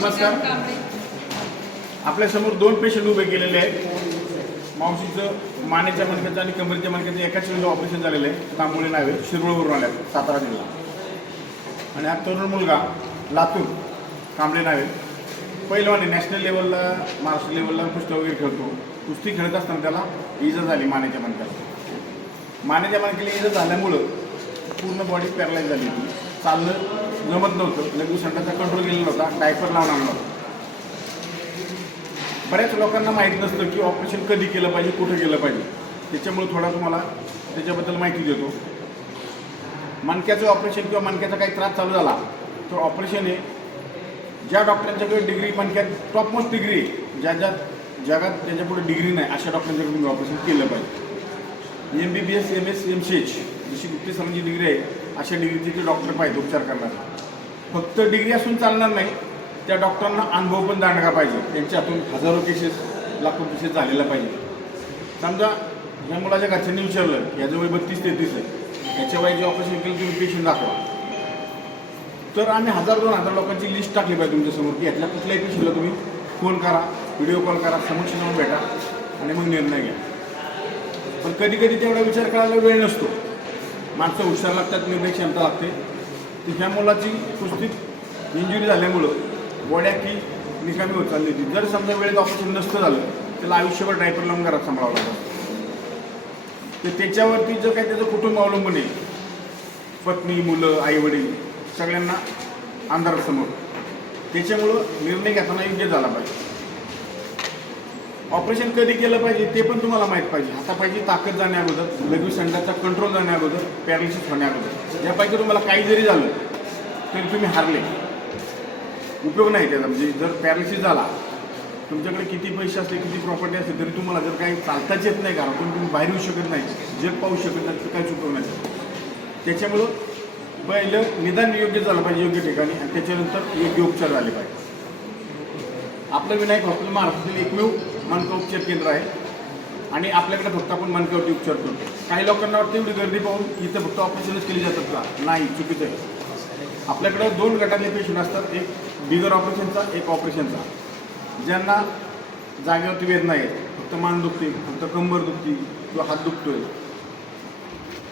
नमस्कार. आपल्यासमोर दोन पेशंट उभे केलेले आहेत. मावशीचं मानेच्या मणक्याचं आणि कमरेच्या मणक्याचं एकाच वेळेला ऑपरेशन झालेलं आहे. तांबोळे नावे शिरवळवरून आल्या सातारा जिल्हा. आणि हा तरुण मुलगा लातूर कांबळे नावे. पहिलवाने नॅशनल लेवलला महाराष्ट्र लेवलला कुस्ती वगैरे खेळतो. कुस्ती खेळत असताना त्याला इजा झाली मानेच्या मणक्याला मानेच्या मणक्याला इजा झाल्यामुळं पूर्ण बॉडी पॅरलाईज झाली होती. चालणं जमत नव्हतं. लघु संघाचा कंट्रोल गेलेला होता डायपर लावून आणला. होता बऱ्याच लोकांना माहीत नसतं की ऑपरेशन कधी केलं पाहिजे कुठं केलं पाहिजे. त्याच्यामुळे थोडा तुम्हाला त्याच्याबद्दल माहिती देतो. मणक्याचं ऑपरेशन किंवा मणक्याचा काही त्रास चालू झाला तर ऑपरेशन हे ज्या डॉक्टरांच्याकडे डिग्री मणक्यात टॉपमोस्ट डिग्री आहे. ज्या ज्या जगात त्यांच्यापुढे डिग्री नाही अशा डॉक्टरांच्याकडे तुम्ही ऑपरेशन केलं पाहिजे. M B B S M S M C H जशी गुप्ती सरांची डिग्री आहे अशा डिग्रीचे ते डॉक्टर पाहिजे उपचार करणार. फक्त डिग्री असून चालणार नाही त्या डॉक्टरांना अनुभव पण दांडगा पाहिजे. त्यांच्यातून हजारो केसेस लाखो केसेस झालेला पाहिजे. समजा ह्या मुलाच्या घरच्यांनी विचारलं याचं वय बत्तीस तेहतीस आहे. याच्या वयाचे ऑपरेशन केलं तुम्ही पेशंट दाखवा. तर आम्ही हजार दोन हजार लोकांची लिस्ट टाकली पाहिजे तुमच्यासमोर की यातल्या कुठल्याही पेशंटला तुम्ही फोन करा व्हिडिओ कॉल करा समक्ष जाऊन भेटा आणि मग निर्णय घ्या. पण कधी कधी तेवढा विचार करायला वेळ नसतो. माणसं हुशार लागतात निर्णय क्षमता लागते. तर ह्या मुलाची कुस्तीत इंजुरी झाल्यामुळं गोड्या की निकामी होत चालली होती. जर समजा वेळेत ऑपरेशन नसतं झालं त्याला आयुष्यभर डायपर लावून घरात सांभाळावं लागतं तर त्याच्यावरती जर काही त्याचं कुटुंब अवलंबून आहे पत्नी मुलं आईवडील सगळ्यांना अंधारासमोर त्याच्यामुळं निर्णय घेताना योग्य झाला पाहिजे. ऑपरेशन कधी केलं पाहिजे ते पण तुम्हाला माहीत पाहिजे. हातापायची ताकद जाण्याअगोदर लघवी संडाचा कंट्रोल जाण्याअगोदर पॅरालिसिस होण्या यापैकी तुम्हाला काही जरी झालं तरी तुम्ही हारले. उपयोग नाही त्याचा. म्हणजे जर पॅरालिसिस झाला तुमच्याकडे किती पैसे असले किती प्रॉपर्टी असते तरी तुम्हाला जर काही चालताच येत नाही घरातून तुम्ही बाहेर येऊ शकत नाही जग पाहू शकत नाही तर काहीच उपयोग नाही त्याच्यामुळं पहिलं निदान योग्य झालं पाहिजे योग्य ठिकाणी आणि त्याच्यानंतर योग्य उपचार झाले पाहिजे. आपलं विनायक हॉस्पिटल महाराष्ट्रातील एकमेव मनका उपचार केंद्र आहे. आणि आपल्याकडे फक्त आपण मनकावरती उपचार करतो. काही लोकांना वाटतं एवढी गर्दी पाहून इथं फक्त ऑपरेशनच केली जातात का? नाही चुकीचं आहे. आपल्याकडे दोन गटातले पेशंट असतात. एक बिगर ऑपरेशनचा एक ऑपरेशनचा. ज्यांना जागेवरती वेदना आहेत फक्त मान दुखते फक्त कंबर दुखती किंवा हात दुखतोय.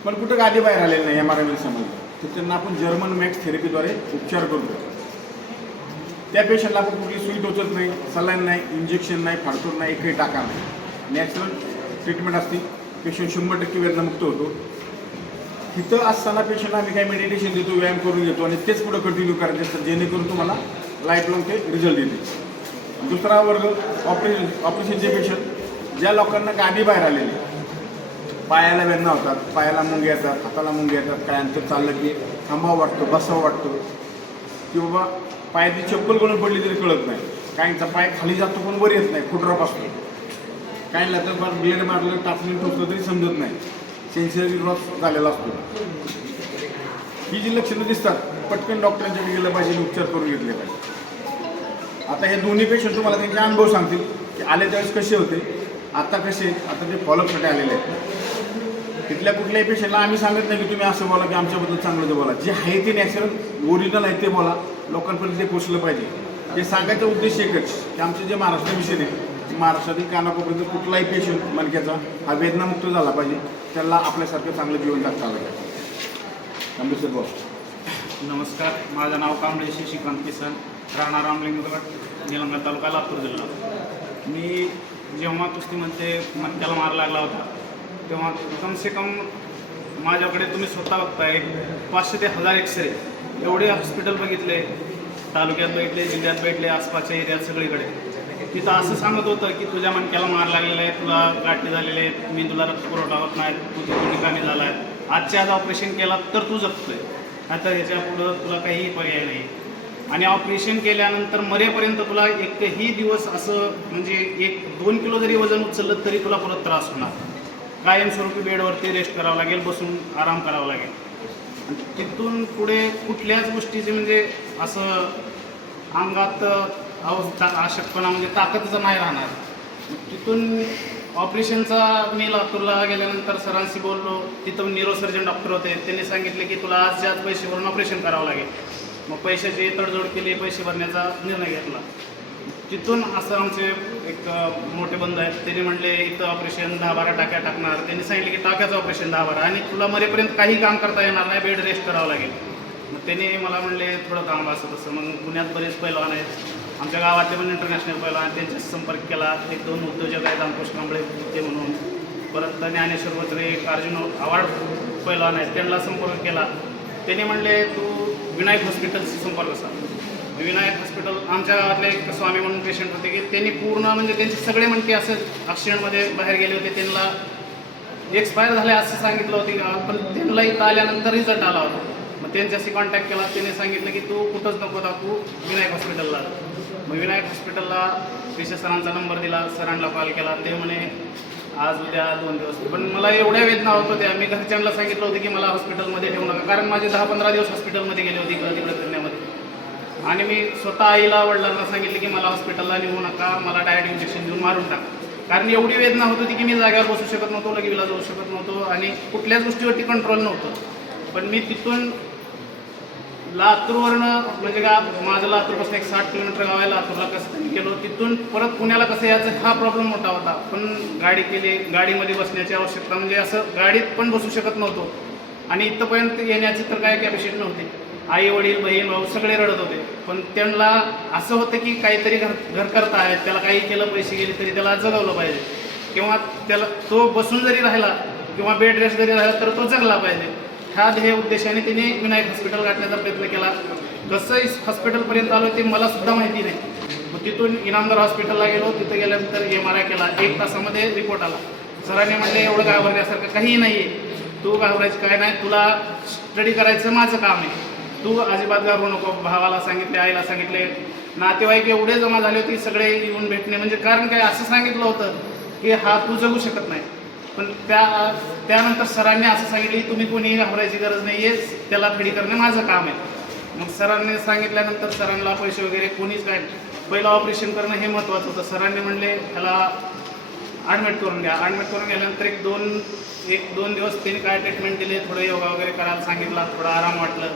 पण कुठं गादी बाहेर आलेलं नाही एम आर आय समजलं. तर त्यांना आपण जर्मन मॅक्स थेरपीद्वारे उपचार करतो. त्या पेशंटला आपण कुठली सुई टोचत नाही सलाईन नाही इंजेक्शन नाही फाडतूर नाही एकही टाका नाही. नॅचरल ट्रीटमेंट असते. पेशंट शंभर टक्के वेदनामुक्त होतो. तिथं असताना पेशंटला आम्ही काही मेडिटेशन देतो व्यायाम करून घेतो आणि तेच पुढं कंटिन्यू करायचे असतात जेणेकरून तुम्हाला लाईफ लॉंग ते रिझल्ट देते दुसरा वर्ग ऑपरेशन ऑपरेशनचे पेशंट ज्या लोकांना गादी बाहेर आलेली पायाला वेदना होतात पायाला मुंगे येतात हाताला मुंगे येतात काय अंतर चाललं की थांबावं वाटतं बसावं वाटतं की बाबा पायाची चप्पल गळून पडली तरी कळत नाही. काहींचा पाय खाली जातो पण वर येत नाही फुटरॉप असतो काहींना तर फार ब्लेड मारलं टाचणी टोचलं तरी समजत नाही. सेन्सरी लॉस झालेला असतो. ही जी लक्षणं दिसतात पटकन डॉक्टरांच्याकडे गेलं पाहिजे उपचार करून घेतले पाहिजे. आता हे दोन्ही पेशंट तुम्हाला त्यांचे अनुभव सांगतील की आले त्यावेळेस कसे होते आता कसे आता ते फॉलोअपसाठी आलेले आहेत. तिथल्या कुठल्याही पेशंटला आम्ही सांगत नाही की तुम्ही असं बोला की आमच्याबद्दल चांगलं ते बोला. जे आहे ते नॅचरल ओरिजिनल आहे ते बोला. लोकांपर्यंत ते पोचलं पाहिजे. हे सांगायचा उद्देश एकच की आमचे जे महाराष्ट्र मिशन आहे महाराष्ट्रातील कानाकोपर्यंत कुठलाही पेशंट मणक्याचा हा वेदनामुक्त झाला पाहिजे. त्याला आपल्यासारखं चांगलं जीवन जगता आलं पाहिजे. अमृतसर बोल. नमस्कार माझं नाव कांबळे श्रीकांत किसन राहणार रामलिंगगड निलंगा तालुका लातूर जिल्हा. मी जेव्हा कुस्तीमध्ये मत्याला मार लागला होता. तेव्हा कम से कम माझ्याकडे तुम्ही स्वतः बघताय पाचशे ते हजार एक्सरे एवढे हॉस्पिटल बघितले तालुक्यात बघितले जिल्ह्यात बघितले आसपासच्या एरियात सगळीकडे. तिथं असं सांगत होतं की तुझ्या मणक्याला मार लागलेला आहे तुला गाठी झालेले आहेत मी तुला रक्त पुरवठा होत नाही तू तिथून निकामी झाला आहे आजच्या आज ऑपरेशन केला तर तू जगतोय आता ह्याच्या पुढं तुला काहीही पर्याय नाही. आणि ऑपरेशन केल्यानंतर मरेपर्यंत तुला एकही दिवस असं म्हणजे एक दोन किलो जरी वजन उचललं तरी तुला परत त्रास होणार. कायमस्वरूपी बेडवरती रेस्ट करावं लागेल बसून आराम करावा लागेल. तिथून पुढे कुठल्याच गोष्टीचे म्हणजे असं अंगात अवस्था अशक्तपणा म्हणजे ताकदचं नाही राहणार. तिथून ऑपरेशनचा मी लातूरला गेल्यानंतर सरांशी बोललो. तिथं न्यूरोसर्जन डॉक्टर होते. त्यांनी सांगितले की तुला आज आज पैसे भरून ऑपरेशन करावं लागेल. मग पैशाची तडजोड केली पैसे भरण्याचा निर्णय घेतला. तिथून असं आमचे मोठे बंद आहेत. त्यांनी म्हणले इथं ऑपरेशन दहा बारा टाक्या टाकणार. त्यांनी सांगितले की टाक्याचं ऑपरेशन दहा बारा. आणि तुला मरेपर्यंत काही काम करता येणार नाही बेड रेस्ट करावं लागेल. मग त्यांनी मला म्हणले थोडं काम असं तसं. मग पुण्यात बरेच पैलवान आहेत. आमच्या गावातले पण इंटरनॅशनल पैलवान त्यांच्याशी संपर्क केला. एक दोन उद्योजक आहेत अंकुश कांबळे ते म्हणून. परत ज्ञानेश्वर वत्रे अर्जुन अवॉर्ड पैलवान आहेत. त्यांना संपर्क केला. त्यांनी म्हणले तू विनायक हॉस्पिटलशी संपर्क साध. म्हणजे विनायक हॉस्पिटल आमच्या गावातले एक स्वामी म्हणून पेशंट होते की त्यांनी पूर्ण म्हणजे त्यांचे सगळे म्हणते असं ॲक्सिडेंटमध्ये बाहेर गेले होते. त्यांना एक्सपायर झाले असं सांगितलं होतं गावात पण त्यांना इथं आल्यानंतर रिझल्ट आला होता. मग त्यांच्याशी कॉन्टॅक्ट केला. त्यांनी सांगितलं की तू कुठंच नको दाखवू विनायक हॉस्पिटलला मग विनायक हॉस्पिटलला विशे सरांचा नंबर दिला. सरांना कॉल केला. ते म्हणे आज उद्या दोन दिवस. पण मला एवढ्या वेदना होत होत्या. मी घरच्यांना सांगितलं होतं की मला हॉस्पिटलमध्ये ठेवू नका. कारण माझे दहा पंधरा दिवस हॉस्पिटलमध्ये गेले होते इकडे तिकडे फिरण्यामध्ये. आणि मी स्वतः आईला वडिलांना सांगितलं की मला हॉस्पिटलला नेऊ नका मला डायरेक्ट इंजेक्शन देऊन मारून टाक. कारण एवढी वेदना होत होती की मी जागेवर बसू शकत नव्हतो लगेला जाऊ शकत नव्हतो आणि कुठल्याच गोष्टीवरती कंट्रोल नव्हतं. पण मी तिथून लातूरवरनं म्हणजे का माझं लातूरपासून एक साठ किलोमीटर गाव आहे लातूरला कसं तरी गेलो तिथून परत पुण्याला कसं यायचं हा प्रॉब्लेम मोठा होता. पण गाडी केली गाडीमध्ये बसण्याची आवश्यकता म्हणजे असं गाडीत पण बसू शकत नव्हतो. आणि इथंपर्यंत येण्याची तर काय कॅपॅसिटी नव्हती. आई वडील बहीण भाऊ सगळे रडत होते. पण त्यांना असं होतं की काहीतरी घर घर करता आहेत त्याला काही केलं पैसे गेले तरी त्याला जगवलं पाहिजे. किंवा त्याला तो बसून जरी राहिला किंवा बेड रेस्ट जरी राहिला तर तो जगला पाहिजे. ह्या ध्येय उद्देशाने तिने विनायक हॉस्पिटल गाठण्याचा प्रयत्न केला. कसं हॉस्पिटलपर्यंत आलो ते मला सुद्धा माहिती नाही. मग तिथून इनामदार हॉस्पिटलला गेलो. तिथं गेल्यानंतर एम आर आय केला. एक तासामध्ये रिपोर्ट आला. सरांनी म्हणले एवढं घाबरण्यासारखं काहीही नाही आहे तू घाबरायचं काय नाही. तुला स्टडी करायचं माझं काम आहे. तू अजिबात घाबरू नको भावाला सांगितले आईला सांगितले. नातेवाईक एवढे जमा झाले होते सगळे येऊन भेटणे. म्हणजे कारण काय असं सांगितलं होतं की हा तू जगू शकत नाही. पण त्या त्यानंतर सरांनी असं सांगितलं की तुम्ही कोणीही घाबरायची गरज नाही आहे त्याला खडी करणे माझं काम आहे. मग सरांनी सांगितल्यानंतर सरांना पैसे वगैरे कोणीच काय पहिलं ऑपरेशन करणं हे महत्त्वाचं होतं. सरांनी म्हणले ह्याला ॲडमिट करून घ्या. ॲडमिट करून गेल्यानंतर एक दोन एक दोन दिवस त्यांनी काय ट्रीटमेंट दिली थोडं योगा वगैरे करायला सांगितला थोडा आराम वाटलं.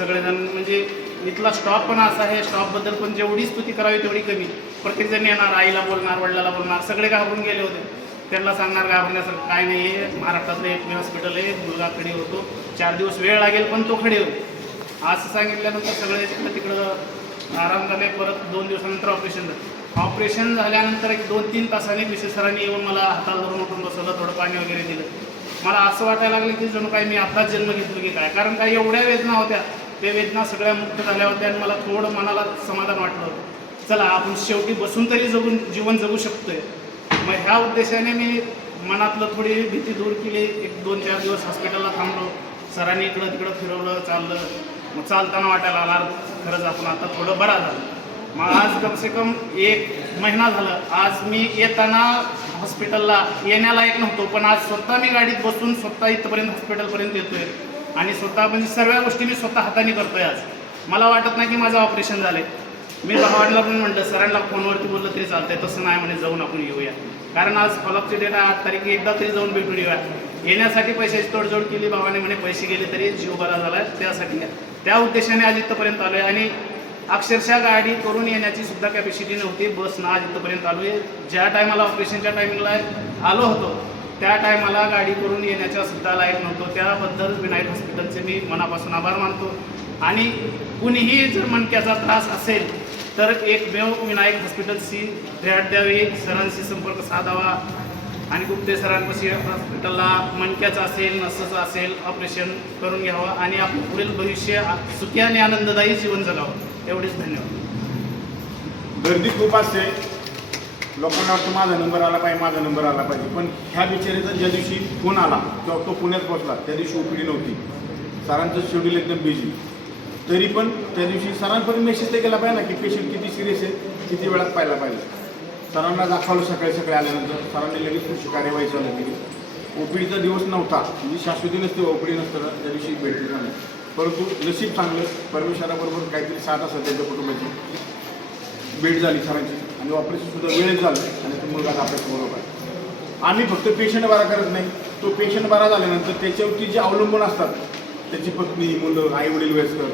सगळेजण. म्हणजे इथला स्टॉप पण असा आहे स्टॉपबद्दल पण जेवढी स्तुती करावी तेवढी कमी. प्रत्येकजण येणार आईला बोलणार वडिलाला बोलणार सगळे घाबरून गेले होते. त्यांना सांगणार घाबरण्यासारखं काय नाही आहे. महाराष्ट्रातलं एक हॉस्पिटल आहे मुलगा खडे होतो. चार दिवस वेळ लागेल पण तो खडे होतो. असं सांगितल्यानंतर सगळे तिकडं तिकडं आराम झाले परत दोन दिवसानंतर ऑपरेशन झालं. ऑपरेशन झाल्यानंतर एक दोन तीन तासांनी विशेष सरांनी येऊन मला हाताला धरून उठून बसवलं थोडं पाणी वगैरे दिलं. मला असं वाटायला लागलं की जणू काय मी आताच जन्म घेतलो की काय? कारण काय एवढ्या वेदना होत्या. ते वेदना सगळ्या मुक्त झाल्या होत्या आणि मला थोडं मनाला समाधान वाटलं होतं. चला आपण शेवटी बसून तरी जगून जीवन जगू शकतोय. मग ह्या उद्देशाने मी मनातलं थोडी भीती दूर केली. एक दोन चार दिवस हॉस्पिटलला थांबलो. सरांनी इकडं तिकडं फिरवलं चाललं. मग चालताना वाटायला आला खरंच आपण आता थोडं बरा झालं. मग आज कमसे कम एक महिना झालं. आज मी येताना हॉस्पिटलला येण्यालायक नव्हतो पण आज स्वतः मी गाडीत बसून स्वतः इथपर्यंत हॉस्पिटलपर्यंत येतोय. आणि स्वतः म्हणजे सर्व गोष्टी मी स्वतः हाताने करतोय आज. मला वाटत नाही की माझं ऑपरेशन झालंय. मी भावांना पण म्हटलं सरांना फोनवरती बोललं तरी चालतंय तसं नाही म्हणे जाऊन आपण येऊया. कारण आज फॉलोअपची डेट आठ तारीख एकदा तरी जाऊन भेटून येऊया. येण्यासाठी पैशाची तोडजोड केली भावाने म्हणे पैसे गेले तरी जीव बरा झाला त्यासाठी त्या उद्देशाने आज इथपर्यंत आलो आहे आणि अक्षरशः गाडी करून येण्याची सुद्धा कॅपॅसिटी नव्हती बसनं आज इथपर्यंत आलो आहे ज्या टायमाला ऑपरेशनच्या टायमिंगला आलो होतो त्या टायमाला गाडी करून येण्याच्या सुद्धा लायक नव्हतो. त्याबद्दल विनायक हॉस्पिटलचे मी मनापासून आभार मानतो. आणि कुणीही जर मणक्याचा त्रास असेल तर एकमेव विनायक हॉस्पिटलशी भेट द्यावी. सरांशी संपर्क साधावा. आणि गुप्ते सरांपाशी हॉस्पिटलला मणक्याचं असेल नसचं असेल ऑपरेशन करून घ्यावं आणि आपलं पुढील भविष्य सुखी आणि आनंददायी जीवन जगावं. एवढेच धन्यवाद. गर्दी खूप असते. लोकांना वाटतं माझा नंबर आला पाहिजे माझा नंबर आला पाहिजे. पण ह्या बिचारीचा ज्या दिवशी फोन आला किंवा तो पुण्यात पोचला त्या दिवशी ओपीडी नव्हती. सरांचं शेड्यूल एकदम बिझी तरी पण त्या दिवशी सरांपर्यंत मेसेज ते केला पाहिजे ना की पेशंट किती सिरियस आहे किती वेळात पाहायला पाहिजे. सरांना दाखवलं सकाळी सकाळी आल्यानंतर सरांनी लगेच पुढची कार्यवाही चालू केली. ओपीडीचा दिवस नव्हता म्हणजे शाश्वती नसते ओपीडी नसतं त्या दिवशी भेटली नाही. परंतु नशीब चांगलं परमेश्वराबरोबर काहीतरी साथ असतात त्यांच्या कुटुंबाची. भेट झाली सरांची. आणि ऑपरेशन सुद्धा वेळेत झालं आणि तो मुलगा अभ्यास समोर आहे. आम्ही फक्त पेशंट बरा करत नाही. तो पेशंट बरा झाल्यानंतर त्याच्यावरती जे अवलंबून असतात त्याची पत्नी मुलं आई वडील वयस्कर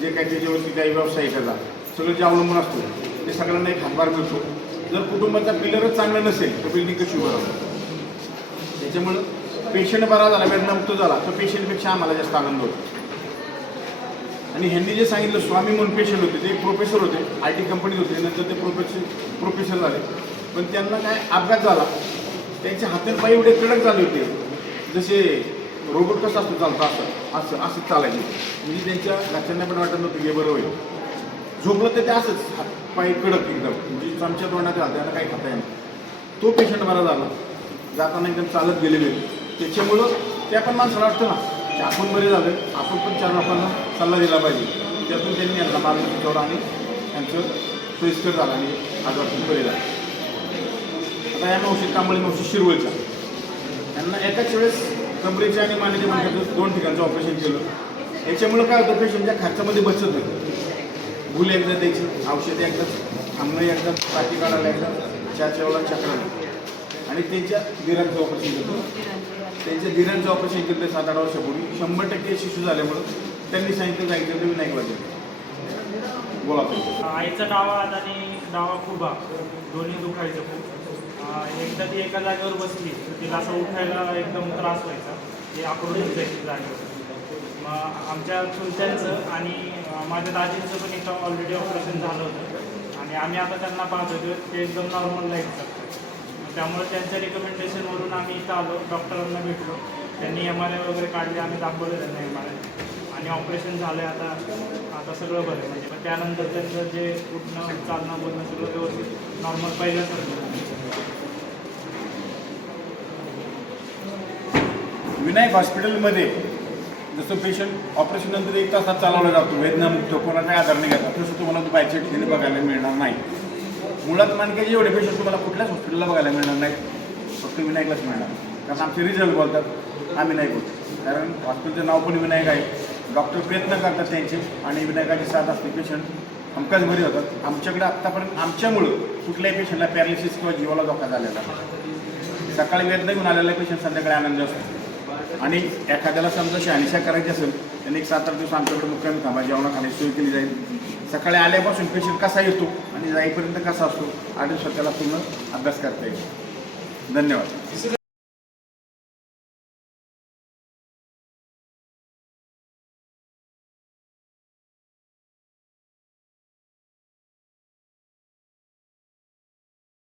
जे काही त्याच्यावरती काही व्यवसाय त्याचा सगळं जे अवलंबून असतं ते सगळ्यांना एक हातभार मिळतो. जर कुटुंबाचा पिलरच चांगला नसेल तर बिल्डिंग कशी उभं त्याच्यामुळं पेशंट बरा झाला वेदनामुक्त झाला तर पेशंटपेक्षा आम्हाला जास्त आनंद होतो. आणि ह्यांनी जे सांगितलं स्वामी म्हणून पेशंट होते ते प्रोफेसर होते आय टी कंपनीत होते नंतर ते प्रोफेसर प्रोफेसर झाले. पण त्यांना काय अपघात झाला त्यांचे हातात एवढे कडक झाले होते जसे रोबोट कसं असतो चालतं असं असं असं चालायचे. म्हणजे त्यांच्या घरच्यांना पण वाटत नव्हतं हे बरं होईल. झोपलं तर ते असंच हात पाय कडक एकदम. म्हणजे चमच्या तोंडात घालते त्यांना काही खाता येणार तो पेशंट बरा झाला. जाताना एकदम चालत गेलेले. त्याच्यामुळं त्या पण माणसाला वाटतं ना की आपण बरे झालं. आपण पण चार लोकांना सल्ला दिला पाहिजे. त्यातून त्यांनी यांना मार्ग सुचवला आणि त्यांचं सोयीस्कर झालं आणि आजारातून बरे झाले. आता या नऊशे कांबळे नऊशे शिरवळच्या. यांना एकाच वेळेस कमरेच्या आणि मानेच्या मणक्याचं दोन ठिकाणचं ऑपरेशन केलं. याच्यामुळं काय होतं पेशंटच्या खर्चामध्ये बचत होते भूल एकदा द्यायची औषधे एकदा थांबणं एकदा पाठी काढायला एकदा चारच्या चक्राला आणि त्यांच्या दिरांचं ऑपरेशन होतं. त्यांच्या धीरांचं ऑपरेशन केलं सात आठ वर्षापूर्वी. शंभर टक्के शिशू झाल्यामुळं त्यांनी सांगितलं जायचं तुम्ही नाही वाजवलं बोला आईचा डावा हात आणि डावा खूप दोन्ही दुखायचं खूप. एकदा ती एका जागेवर बसली तर तिला असं उठायला एकदम त्रास व्हायचा. ते आकडून जायची जागेवर. मग आमच्या चुलत्यांचं आणि माझ्या दाजींचं पण एकदा ऑलरेडी ऑपरेशन झालं होतं. आणि आम्ही आता त्यांना पाहत होतो ते एकदम नॉर्मल लाईफ जगतात त्यामुळे त्यांच्या रिकमेंडेशनवरून आम्ही इथं आलो डॉक्टरांना भेटलो. त्यांनी एम आर आय वगैरे काढले आम्ही दाखवलं त्यांना एम आर आय आणि ऑपरेशन झालं आता आता सगळं बरं आहे. म्हणजे मग त्यानंतर त्यांचं जे उठणं चालणं बोलणं सगळं व्यवस्थित नॉर्मल पहिल्यासारखं विनायक हॉस्पिटलमध्ये जसं पेशंट ऑपरेशननंतर एक तासात चालवला जातो वेदनामुक्त कोणाचा आधार नाही घेतात तसं तुम्हाला तो बायच्या बघायला मिळणार नाही. मुळात मानक्याचे एवढे पेशंट तुम्हाला कुठल्याच हॉस्पिटलला बघायला मिळणार नाही फक्त विनायकलाच मिळणार. कारण आमचे रिझल्ट बोलतात आम्ही नाही बोलतो. कारण हॉस्पिटलचं नाव पण विनायक आहे. डॉक्टर प्रयत्न करतात त्यांचे आणि विनायकाची साथ असते पेशंट हमकाच बरे होतात. आमच्याकडे आत्तापर्यंत आमच्यामुळं कुठल्याही पेशंटला पॅरालिसिस किंवा जीवाला धोका झालेला सकाळी वेदना घेऊन आलेला पेशंट संध्याकाळी आनंद असतो आणि एखाद्याला समजा शहानिशा करायची असेल त्यांनी एक सात आठ दिवस आमच्याकडे मुक्कामी थांबा जेवणा खाण्याची सोय केली जाईल. सकाळी आल्यापासून पेशंट कसा येतो आणि जाईपर्यंत कसा असतो आठ दिवसात त्याला पूर्ण अभ्यास करता येईल. धन्यवाद.